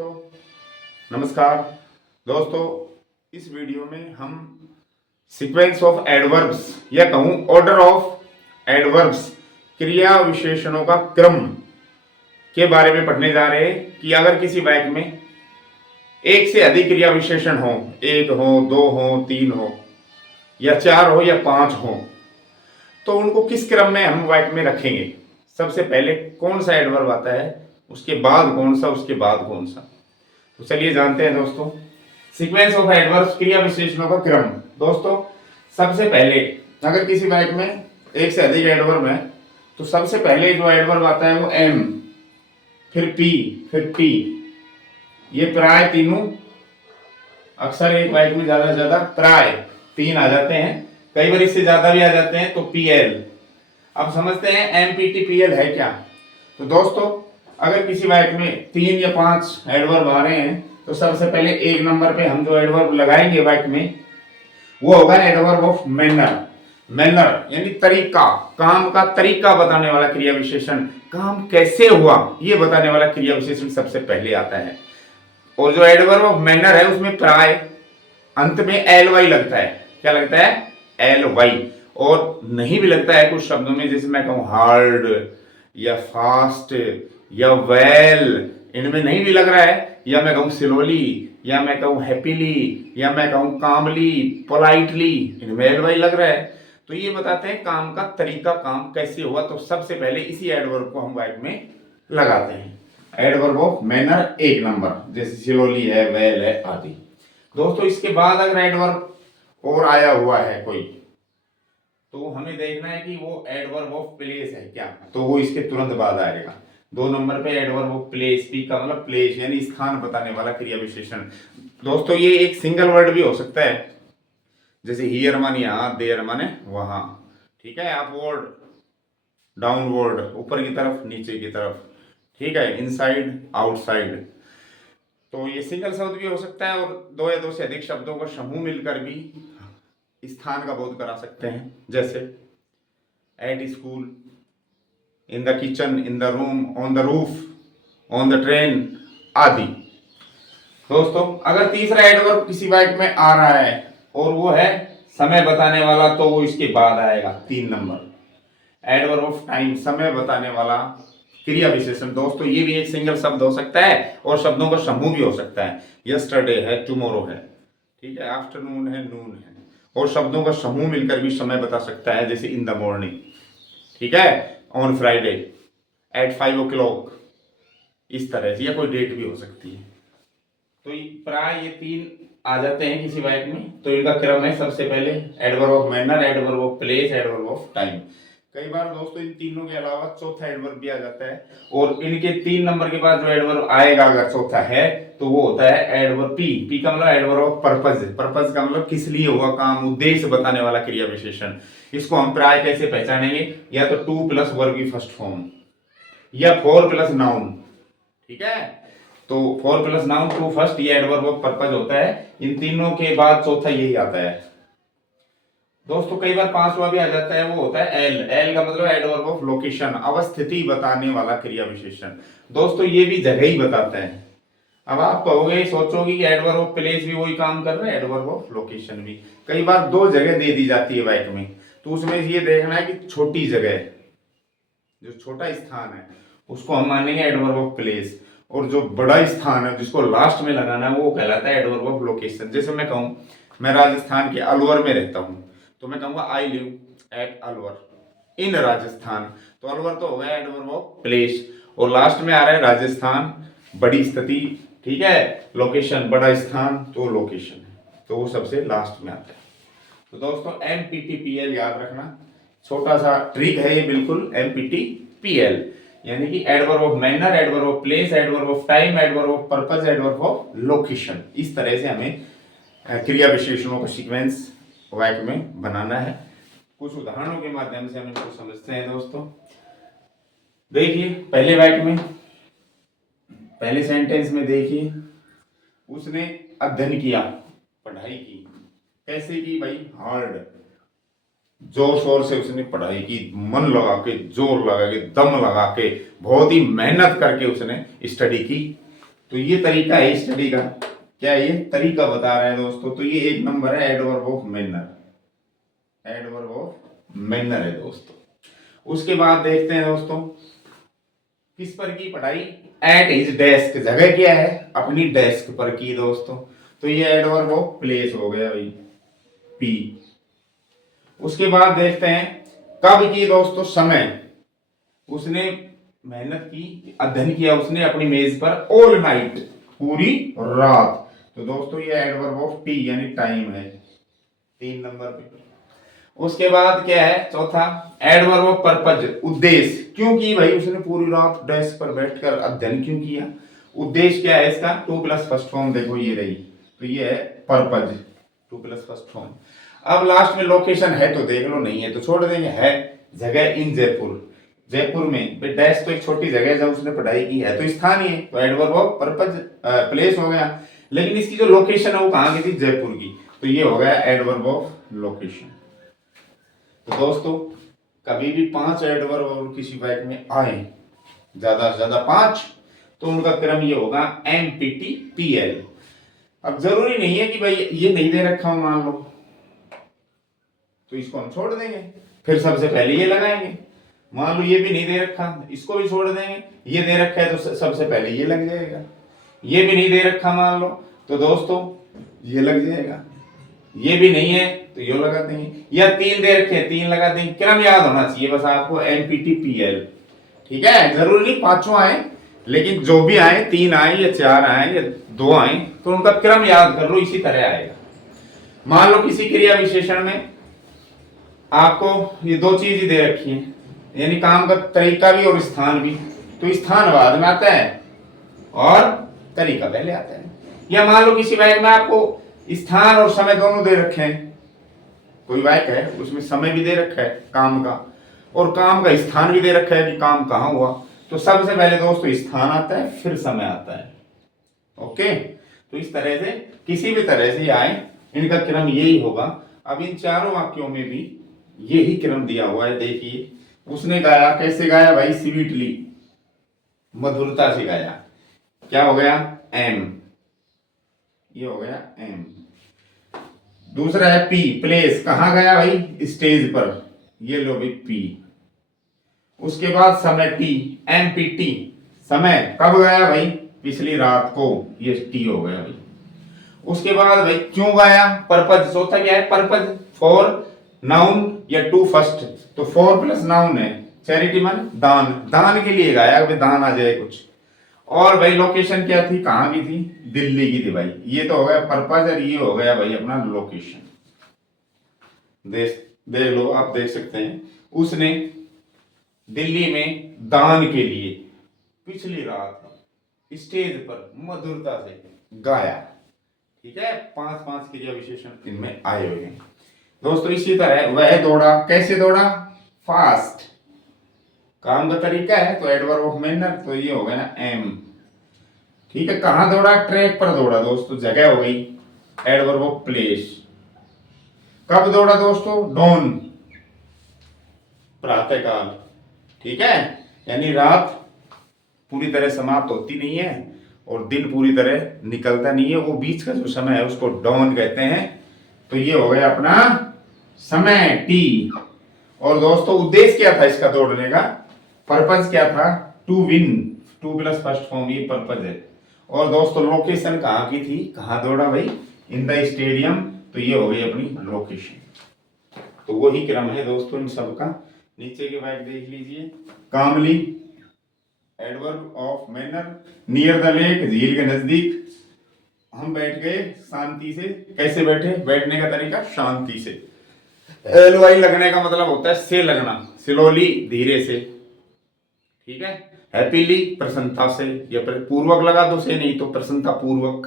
दोस्तों नमस्कार। दोस्तों इस वीडियो में हम सीक्वेंस ऑफ एडवर्ब्स या कहूँ ऑर्डर ऑफ एडवर्ब्स क्रिया विशेषणों का क्रम के बारे में पढ़ने जा रहे हैं कि अगर किसी वाक्य में एक से अधिक क्रिया विशेषण हो, एक हो, दो हो, तीन हो या चार हो या पांच हो, तो उनको किस क्रम में हम वाक्य में रखेंगे। सबसे पहले कौन सा एडवर्ब आता है, उसके बाद कौन सा, उसके बाद कौन सा। तो चलिए जानते हैं दोस्तों सीक्वेंस ऑफ एडवर्ब्स क्रिया विशेषणों का क्रम। दोस्तों सबसे पहले अगर किसी वाक्य में एक से अधिक एडवर्ब है तो सबसे पहले जो एडवर्ब आता है वो एम, फिर पी, फिर टी। ये प्राय तीनों अक्सर एक वाक्य में ज्यादा से ज्यादा प्राय तीन आ जाते हैं, कई बार इससे ज्यादा भी आ जाते हैं। तो पी एल, अब समझते हैं M P T P L है क्या। तो दोस्तों अगर किसी वाक्य में तीन या पांच एडवर्ब आ रहे हैं तो सबसे पहले एक नंबर पे हम जो एडवर्ब लगाएंगे वाक्य में वो होगा एडवर्ब ऑफ मैनर। मैनर यानी तरीका, काम का तरीका बताने वाला क्रिया विशेषण, काम कैसे हुआ ये बताने वाला क्रिया विशेषण सबसे पहले आता है। और जो एडवर्ब ऑफ मैनर है उसमें प्राय अंत में एल वाई लगता है। क्या लगता है? L Y. और नहीं भी लगता है कुछ शब्दों में, जैसे मैं कहूं हार्ड या फास्ट या वेल, इनमें नहीं भी लग रहा है, या मैं कहूं स्लोली, या मैं कहूं हैप्पीली, या मैं कहूं कामली, पोलाइटली, इनमें एल वाई लग रहा है। तो ये बताते हैं काम का तरीका, काम कैसे हुआ। तो सबसे पहले इसी एडवर्ब को हम वाक्य में लगाते हैं। एडवर्ब ऑफ मैनर एक नंबर, जैसे स्लोली है, वेल है आदि। दोस्तों इसके बाद अगर एडवर्ब और आया हुआ है कोई, तो हमें देखना है कि वो एडवर्ब ऑफ प्लेस है क्या, तो वो इसके तुरंत बाद आएगा। दो नंबर पे एडवर्ब ऑफ प्लेस, पी का मतलब प्लेस यानी स्थान बताने वाला क्रिया विशेषण। दोस्तों ये एक सिंगल वर्ड भी हो सकता है, जैसे हियर माने यहाँ, देयर माने वहां। ठीक है, अपवर्ड, डाउनवर्ड, ऊपर की तरफ, नीचे की तरफ। ठीक है, इनसाइड, आउटसाइड। तो ये सिंगल शब्द भी हो सकता है, और दो या दो से अधिक शब्दों का समूह मिलकर भी स्थान का बोध करा सकते हैं, जैसे at school, in the kitchen, in the room, on the roof, on the train आदि। दोस्तों अगर तीसरा एडवर्ब किसी वाक्य में आ रहा है और वो है समय बताने वाला, तो वो इसके बाद आएगा, तीन नंबर। एडवर्ब ऑफ टाइम, समय बताने वाला क्रिया विशेषण। दोस्तों ये भी एक सिंगल शब्द हो सकता है और शब्दों का समूह भी हो सकता है। यस्टरडे है, टुमारो है, ठीक है, आफ्टरनून है, नून है, और शब्दों का समूह मिलकर भी समय बता सकता है, जैसे इन द मॉर्निंग, ठीक है, ऑन फ्राइडे, एट 5 o'clock, इस तरह से, या कोई डेट भी हो सकती है। तो प्राय ये तीन आ जाते हैं किसी वाक्य में। तो इनका क्रम है, सबसे पहले adverb of manner, adverb of place, adverb of time. कई बार दोस्तों इन तीनों के अलावा चौथा एडवर्ब भी आ जाता है, और इनके तीन नंबर के बाद जो एडवर्ब आएगा अगर चौथा है तो वो होता है एडवर्ब पी। पी का मतलब एडवर्ब ऑफ पर्पज। पर्पज का मतलब किस लिए हुआ काम, उद्देश्य बताने वाला क्रिया विशेषण। इसको हम प्राय कैसे पहचानेंगे, या तो टू प्लस वर्ब की फर्स्ट फॉर्म, या फोर प्लस नाउन। ठीक है, तो for plus noun, to first, ये एडवर्ब ऑफ पर्पज होता है। इन तीनों के बाद चौथा यही आता है। दोस्तों कई बार पांचवा भी आ जाता है, वो होता है एल। एल का मतलब एडवर्ब ऑफ लोकेशन, अवस्थिति बताने वाला क्रिया विशेषण। दोस्तों ये भी जगह ही बताता है। अब आप कहोगे, सोचोगे कि एडवर्ब ऑफ प्लेस भी वही काम कर रहा है, एडवर्ब ऑफ लोकेशन भी। कई बार दो जगह दे दी जाती है वाक्य में, तो उसमें ये देखना है कि छोटी जगह, जो छोटा स्थान है उसको हम मानेंगे एडवर्ब ऑफ प्लेस, और जो बड़ा स्थान है जिसको लास्ट में लगाना है वो कहलाता है एडवर्ब ऑफ लोकेशन। जैसे मैं कहूँ मैं राजस्थान के अलवर में रहता हूँ, तो मैं कहूँगा आई लिव एट अलवर इन राजस्थान। तो अलवर तो हो गया एडवर्ब ऑफ प्लेस, और लास्ट में आ रहा है राजस्थान, बड़ी स्थिति, ठीक है, लोकेशन, बड़ा स्थान, तो लोकेशन है, तो वो सबसे लास्ट में आता है। तो दोस्तों M P T P L याद रखना, छोटा सा ट्रिक है ये बिल्कुल। M P T P L यानी कि adverb of manner, adverb of place, adverb of time, adverb of purpose, adverb of location. इस तरह से हमें क्रिया विशेषणों का सीक्वेंस वाक्य में बनाना है। कुछ उदाहरणों के माध्यम से हम इनको समझते हैं। दोस्तों देखिए पहले वाक्य में, पहले सेंटेंस में देखिए, उसने अध्ययन किया, पढ़ाई की। कैसे की भाई? हार्ड, जोर शोर से उसने पढ़ाई की, मन लगा के, जोर लगा के, दम लगा के, बहुत ही मेहनत करके उसने स्टडी की। तो ये तरीका है स्टडी का। क्या ये तरीका बता रहा है दोस्तों? तो ये एक नंबर है adverb of manner, adverb of manner है दोस्तों। उसके बाद देखते हैं दोस्तों किस पर की पढ़ाई, एट हिज डेस्क, जगह क्या है अपनी डेस्क पर की दोस्तों। तो ये एडवर्ब ऑफ प्लेस हो गया भाई, पी। उसके बाद देखते हैं कब की दोस्तों, समय। उसने मेहनत की, अध्ययन किया उसने अपनी मेज पर, ऑल नाइट, पूरी रात। तो दोस्तों ये एडवर्ब ऑफ टी यानी टाइम है, 3 नंबर पे। उसके बाद क्या है चौथा, एडवर्ब ऑफ पर्पज, उद्देश्य। क्यों की भाई उसने पूरी रात डेस्क पर बैठकर अध्ययन क्यों किया, उद्देश्य क्या है इसका, 2 प्लस फर्स्ट फॉर्म देखो ये रही, तो ये है पर्पज, 2 प्लस फर्स्ट फॉर्म। अब लास्ट में लोकेशन है तो देख लो, नहीं है तो छोड़ देंगे। है जगह इन जयपुर, जयपुर में डैश तो एक छोटी जगह जब उसने पढ़ाई की है तो स्थानीय है, तो एडवर्ब ऑफ पर्पज प्लेस हो गया। लेकिन इसकी जो लोकेशन है वो कहाँ की थी, जयपुर की, तो ये हो गया एडवर्ब ऑफ लोकेशन। तो दोस्तों कभी भी 5 एडवर्ब और किसी वाक्य में आए, ज्यादा से ज्यादा 5, तो उनका क्रम ये होगा MPT-PL। अब जरूरी नहीं है कि भाई ये नहीं दे रखा हो मान लो, तो इसको हम छोड़ देंगे, फिर सबसे पहले ये लगाएंगे। मान लो ये भी नहीं दे रखा, इसको भी छोड़ देंगे। ये दे रखा है तो सबसे पहले ये लग जाएगा। ये भी नहीं दे रखा मान लो, तो दोस्तों ये लग जाएगा। ये भी नहीं है तो ये लगा देंगे, या 3 दे रखे हैं 3 लगा देंगे। क्रम याद होना चाहिए बस आपको, MPT-PL। ठीक है, जरूरी नहीं 5 आए, लेकिन जो भी आए, 3 आए या 4 आए या 2 आए, तो उनका क्रम याद कर लो, इसी तरह आएगा। मान लो किसी क्रिया विशेषण में आपको ये 2 चीज ही दे रखी है, यानी काम का तरीका भी और स्थान भी, तो स्थान बाद में आता है और तरीका पहले आता है। या मान लो किसी वाक्य में आपको स्थान और समय दोनों दे रखे हैं, कोई वाक्य है उसमें समय भी दे रखा है काम का, और काम का स्थान भी दे रखा है कि काम कहाँ हुआ, तो सबसे पहले दोस्तों स्थान आता है फिर समय आता है। ओके, तो इस तरह से किसी भी तरह से आए, इनका क्रम यही होगा। अब इन चारों वाक्यों में भी यही क्रम दिया हुआ है। देखिए उसने गाया, कैसे गाया भाई, स्वीटली, मधुरता से गाया। क्या हो गया, एम, ये हो गया एम। दूसरा है पी, प्लेस, कहां गया भाई, स्टेज पर, ये लो भाई पी। उसके बाद समय टी, MPT, समय कब गया भाई, पिछली रात को, ये टी हो गया भाई। उसके बाद भाई क्यों गाया, पर्पज, चौथा क्या है, पर्पज, फॉर नाउन या टू फर्स्ट, तो 4 प्लस नाउन है, चैरिटी मन दान, दान के लिए गाया, भाई दान आ जाए कुछ। और भाई लोकेशन क्या थी, कहां की थी, दिल्ली की थी भाई। ये तो हो गया पर्पज और ये हो गया भाई अपना लोकेशन। देख लो, आप देख सकते हैं उसने दिल्ली में दान के लिए पिछली रात स्टेज पर मधुरता से गाया। ठीक है, 5 क्रिया विशेषण इनमें आए हुए हैं दोस्तों। इसी तरह वह दौड़ा, कैसे दौड़ा, फास्ट, काम का तरीका है तो एडवर्ब ऑफ मैनर, तो ये हो गया ना एम। ठीक है, कहां दौड़ा, ट्रैक पर दौड़ा दोस्तों, जगह हो गई एडवर्ब ऑफ प्लेस। कब दौड़ा दोस्तों, डॉन, प्रातःकाल। ठीक है, यानी रात पूरी तरह समाप्त होती नहीं है और दिन पूरी तरह निकलता नहीं है, वो बीच का जो समय है उसको डॉन कहते हैं। तो ये हो गया अपना समय टी। और दोस्तों उद्देश्य क्या था इसका दौड़ने का, पर्पज क्या था, to win, 2 plus first form, ये पर्पज है। और दोस्तों लोकेशन कहाँ की थी, कहाँ दौड़ा भाई, इन द स्टेडियम, तो ये हो गई अपनी लोकेशन। तो वही क्रम है दोस्तों इन सबका। नीचे के वाक्य देख लीजिए, calmly, adverb of manner, near the lake, झील के नजदीक हम बैठ गए शांति से। कैसे बैठे, बैठने का तरीका शांति से। LY लगने का मतलब होता है से लगना, स्लोली, धीरे से। ठीक है, हैप्पीली, प्रसन्नता से, या पूर्वक लगा दो, से नहीं तो प्रसन्नता पूर्वक।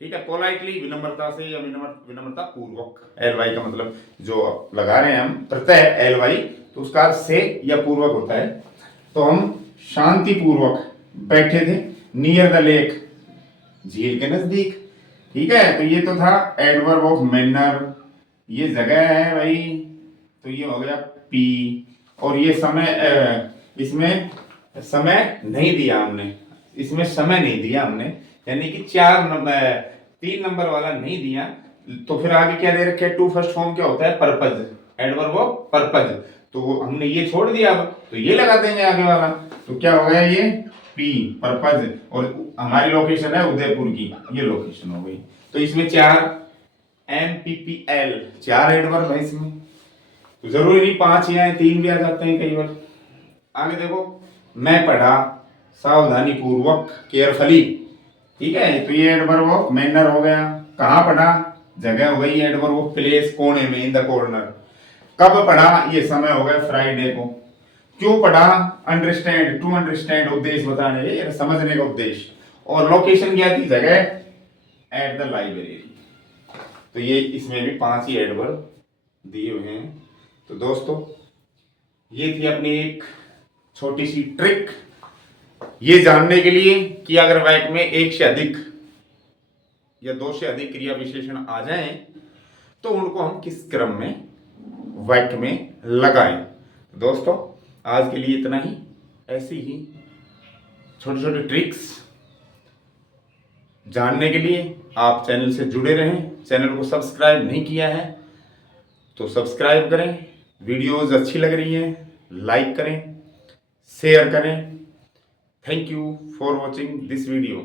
ठीक है, पोलाइटली, विनम्रता से या विनम्रता पूर्वक। LY का मतलब जो लगा रहे हैं हम प्रत्यय LY, तो उसका अर्थ से या पूर्वक होता है। तो हम शांति पूर्वक बैठे थे, नियर द लेक, झील के नजदीक। ठीक है, तो ये तो था एडवर्ब ऑफ मैनर, ये जगह है भाई, तो ये हो गया पी। और ये समय, इसमें समय नहीं दिया हमने, इसमें समय नहीं दिया हमने, यानी कि 3 नंबर वाला नहीं दिया। तो फिर आगे क्या दे रखे है, टू फर्स्ट फॉर्म क्या होता है, पर्पज, एडवर्ब ऑफ पर्पज। तो हमने ये छोड़ दिया, अब तो ये लगा देंगे आगे वाला। तो क्या हो गया ये पी पर्पज, और हमारी लोकेशन है उदयपुर की, ये लोकेशन हो गई। तो इसमें 4 MPPL 4 एडवर्ब है इसमें। तो जरूरी नहीं 5 ही आए, 3 भी आ जाते हैं कई बार। आगे देखो, मैं पढ़ा सावधानी पूर्वक, केयरफुली, ठीक है। तो ये एडवर्ब ऑफ मैनर हो गया। कहाँ पढ़ा, जगह हो गई, एडवर्ब ऑफ प्लेस, कोने में, इन द कॉर्नर। कब पढ़ा, ये समय हो गया फ्राइडे को। क्यों पढ़ा, अंडरस्टैंड, टू अंडरस्टैंड, उद्देश्य बताने के, समझने का उद्देश्य। और लोकेशन क्या थी, जगह, एट द लाइब्रेरी। तो ये इसमें भी 5 ही एडवर्ब दिए हुए हैं। तो दोस्तों ये थी अपनी एक छोटी सी ट्रिक, ये जानने के लिए कि अगर वाक्य में 1 से अधिक या 2 से अधिक क्रिया विशेषण आ जाएं तो उनको हम किस क्रम में वाक्य में लगाएं। दोस्तों आज के लिए इतना ही। ऐसी ही छोटे छोटे ट्रिक्स जानने के लिए आप चैनल से जुड़े रहें। चैनल को सब्सक्राइब नहीं किया है तो सब्सक्राइब करें। वीडियोस अच्छी लग रही है लाइक करें, शेयर करें। Thank you for watching this video.